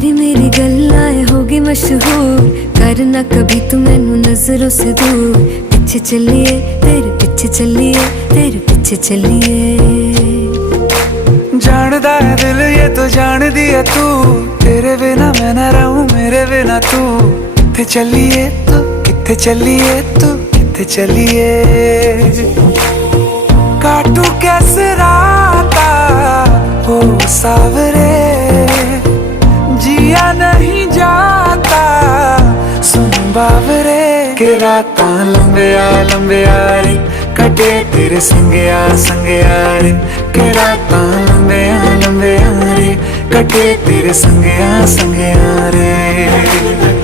तेरी मेरी गल्लाएं होगी मशहूर, करना कभी तू मैनू नजरों से दूर। पीछे चलिए तेरे पीछे चलिए, तेरे पीछे चलिए। जानदा है दिल ये तो जान दिया तू, तेरे बिना मैं ना रहूं मेरे बिना तू। किथे चलिए तू, किथे चलिए तू, किथे चलिए। काटू कैसे राता हो सावरे, जिया नहीं जाता सुन बावरे। के राता लंबिया लंबिया रे, कटे तेरे संगया संगया रे। के राता लंबिया लंबिया रे, कटे तेरे संगया संगया रे।